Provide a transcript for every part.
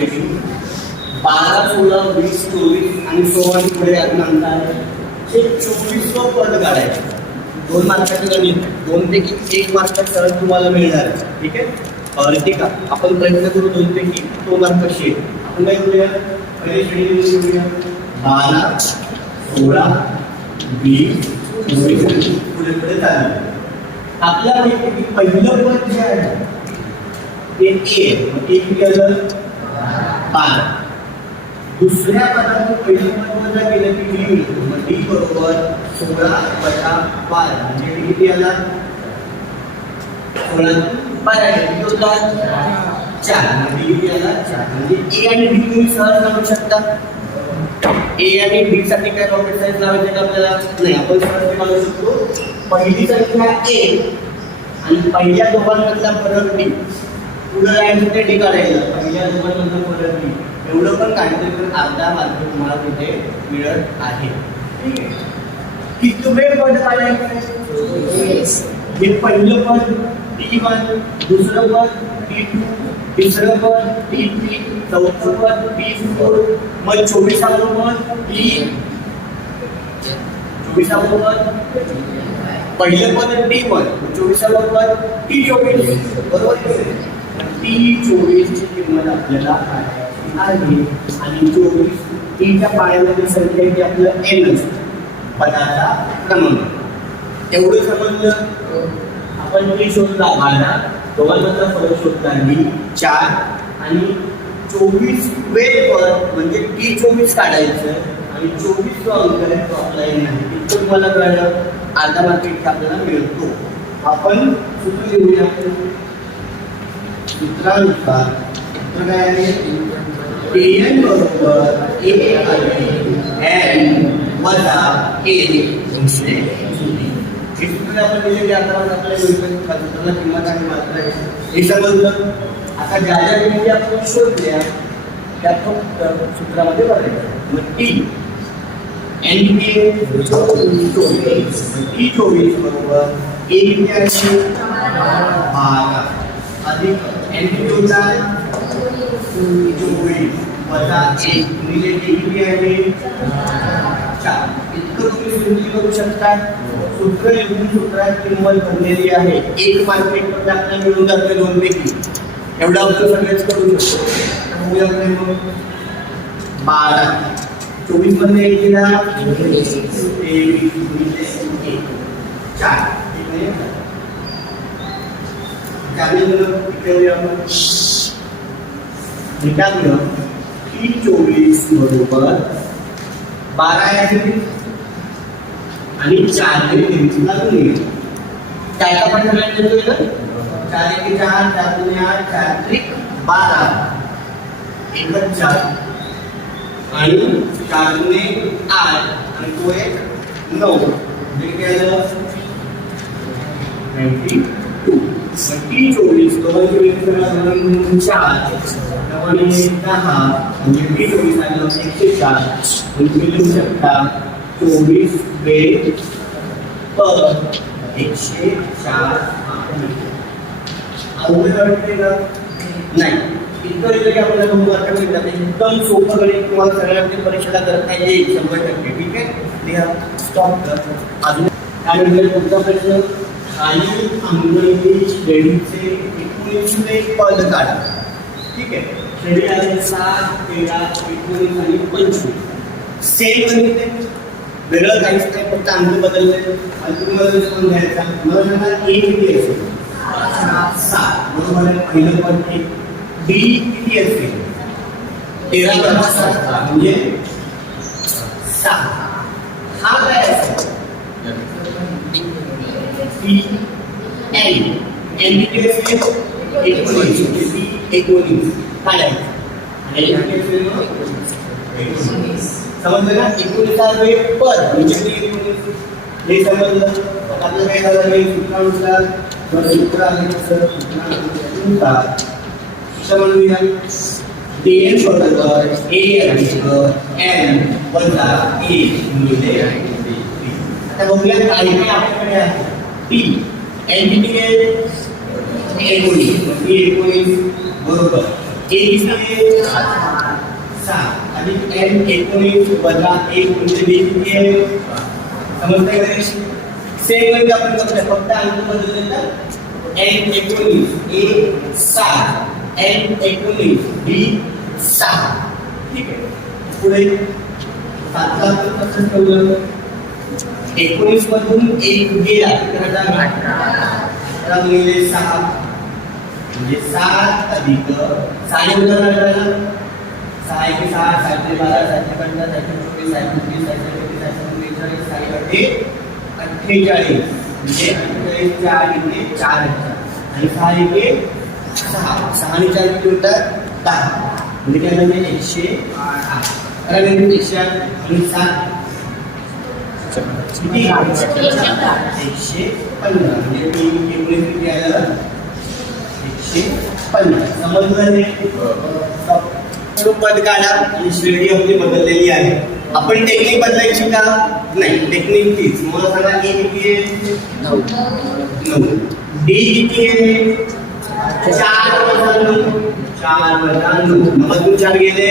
बारा, सोळा, वीस, चोवीस आणि सोळा पुढे काढायचं. दोन मार्काचं गणित दोन पैकी एक मार्क सरळ तुम्हाला मिळणार आहे. ठीक आहे? ठीक आहे आपण प्रयत्न करू दोन तो मार्क आहे आपण काय करूया? पहिलं पद जे आहे ए आहे. मग बारा दुसऱ्या पदाचं पहिलं पद वजा केलं की डी मिळतो मग डी बरोबर सोळा वजा बारा. म्हणजे डी किती आला? सोळा. बारा किती होता? चार. डी किती आला? चार. म्हणजे ए आणि डी तुम्ही सहज लावू शकता. ए आणि डी साठी काय रॉकेट सायन्स लावायचं का आपल्याला? नाही, आपण सहज लावू शकतो. पहिली संख्या ए आणि पहिल्या दोघांमधला फरक डी पुढे जायचं डी काढायला पहिल्या दोघांमधला फरक डी एवढं पण काढलं अर्धा मार्क तुम्हाला तिथे मिळत आहे. ठीक आहे? कितवे पद काढायचं हे पहिलं पद टी वन दुसरं पद टी टू तिसरं पद टी थ्री चौथं पद टी फोर मग चोवीसावं पद टी चोवीसावं पद पहिलं पद टी वन चोवीसावं पद टी चोवीस. बरोबर? ती चोवीसची किंमत आपल्याला काढायची आहे. आणि चोवीस टीच्या पायामध्ये संख्या की आपलं एन पदाचा क्रमांक. एवढं समजलं? आपण टी शोधला बारा दोघांचा फरक शोधला मी चार. आणि चोवीस वेळ म्हणजे टी चोवीस काढायचं आणि चोवीस जो अंक आहे तो आपला येईल नाही तो तुम्हाला कळलं. अर्धा मार्केट आपल्याला मिळतो. आपण चुकी लिहूया सूत्रानुसार सूत्र काय बरोबर ए एन वजा ए गुणिले हे आपण मिळतं सूत्राला किंमत आणि मात्रा हे समजलं आता ज्या ज्या किमती आपण शोधल्या त्या फक्त सूत्रामध्ये भरायचं मग टी एन टी चोवीस टी चोवीस बरोबर ए किती आहे बारा अधिक एन टी होता चोवीस वजा एक गुणिले टी किती आहे चार इतकं तुम्ही सुरुवाती करू शकता सूत्र लिहून सूत्रात किंमत भरलेली आहे एक मार्क एक पद मिळून जाते दोन पैकी एवढा आपण सगळेच करू शकतो मग. बारा चोवीस मध्ये एक दिला चार इकडे त्यामुळे इकडे येऊया आपण. की चोवीस बरोबर बारा आहे आणि चार ने तेवीसला गुणिले त्याचा पण सगळ्यांना येतोय ना चार एक चार चार दोन आठ चार त्रिक बारा एकच चार आणि चार दोन आठ आणि तो एक नऊ म्हणजे काय झालं नाईन्टी टू टी चोवीस दोन चार त्यामुळे दहा म्हणजे टी चोवीस आलं एकशे चार तुम्ही लिहू शकता चोवीस बेड पर एकशे चार अवघड नाही इतकं लिहिलं की आपल्याला मिळतात एकदम सोपं गणित तुम्हाला सगळ्यांनी परीक्षेला करता येईल शंभर टक्के ठीक आहे लिहा स्टॉप कर अजून त्यानंतर पुढचा प्रश्न खाली अंगणी श्रेणीचे एकोणीसवे पद काढा ठीक आहे श्रेणी आहे सात तेरा एकोणीस आणि पंचवीस सेम आहे वेगळं काहीच नाही फक्त अंक बदलले तुम्हाला समजून घ्यायचा मला सांगा ए किती असेल सात बरोबर आहे पहिलं पण एक बी किती असेल तेरा म्हणजे सात हा काय असेल असेल एकोणीस म्हणजे बी एकोणीस काढायचं आणि एन किती असेल मग? एकोणीस समजलं ना एकोणीसावे म्हणजे हे समजलं आपलं काय झालं हे सूत्रानुसार जर सूत्र आहे तसं सूत्रानुसार समजूया डी एन बरोबर ए अधिक एन वजा ए गुणिले आता बघूया काय आपल्याकडे आहे टी एन किती आहे एकोणीस टी एकोणीस बरोबर ए किती आहे सहा आणि एन एकोणीस वजा एक म्हणजे बी किती आहे समजतंय का सेम म्हणजे आपण कसं फक्त अंक बदलले तर एन एकोणीस ए सहा एन एकोणीस बी सहा ठीक आहे पुढे सातला पण तसंच ठेवलं एकोणीस मधून एक गेला तर आता अठरा. गुणिले सहा. म्हणजे सात अधिक साडे उदाहरण झालं सहा एक सहा सातशे बारा सातशे पंधरा सातशे चोवीस सातशे तीस सातशे चोवीस सातशे बेचाळीस सातशे अठ्ठेचाळीस. म्हणजे अठ्ठेचाळीस चार इथे चार हजार आणि सहा इथे सहा. सहा आणि चार किती होतात? दहा. म्हणजे काय म्हणजे एकशे आठ. अकरा म्हणजे एकशे आठ आणि सात. एकशे पंधरा म्हणजे तीन एकोणीस किती पन्नास टेक्निक बदलायची का नाही टेक्निक तीच मला ए किती आहे नऊ डी किती आहे चार वजा नऊ चार वजा नऊ मधून चार गेले।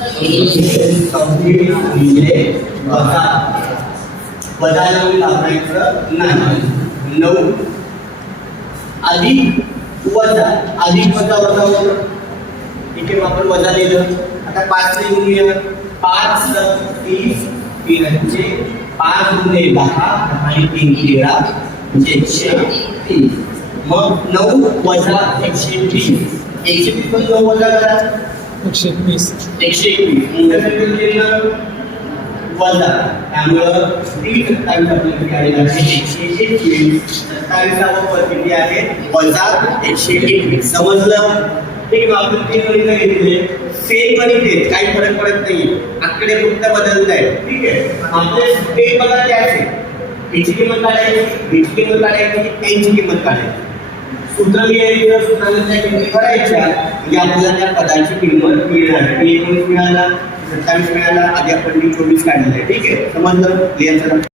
म्हणजे गुणिले वजा नाही नऊ अधिक वजा अधिक वजा वजा इथे आपण वजा लिहिलं आता पाच लिहूया पाच तीस तीनचे पाच गुणे दहा आणि तीन तेरा म्हणजे एकशे तीस. मग नऊ वजा एकशे तीस एकशे तीस पण नऊ वजा करा एकशे एकवीस. एकशे एकवीस. वजा. त्यामुळं तीन सत्तावीस आपल्याला आलेलं आहे एकशे एकवीस. सत्तावीसावं पद किती आहे. वजा एकशे एकवीस. समजलं? ठीक आहे घेतले. सेम गणित आहेत काही फरक पडत नाही आकडे फक्त बदलत आहे ठीक आहे? आपले ते बघा त्याच याची किंमत काढायची याची किंमत काढायची यांची किंमत काढायची सूत्र लिहायचं त्या किमती करायच्या म्हणजे आपल्याला त्या पदाची किंमत मिळणार टी एकोणीस मिळाला सत्तावीस मिळाला आधी आपण टी चोवीस काढलेलं आहे ठीक आहे. समजलं